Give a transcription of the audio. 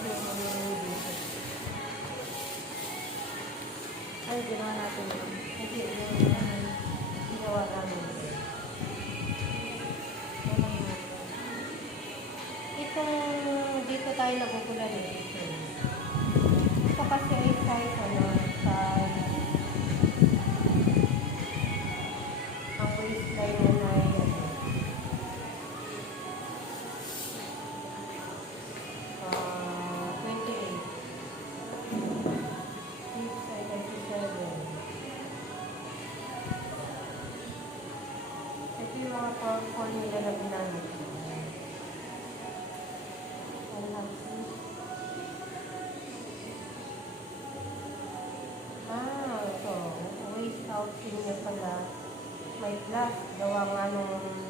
kasi yung dito. Ay, ginawa natin yun. Hindi, yung ginawa namin yun. Itong dito tayo nagugulan eh. Ito kasi ay size ano, size ang waistline niya na ay ano, 28. Hips ay 27. Ito yung mga formula na ginamit ko. Ito. Waist outing niya pala. May glass. Gawa nga nung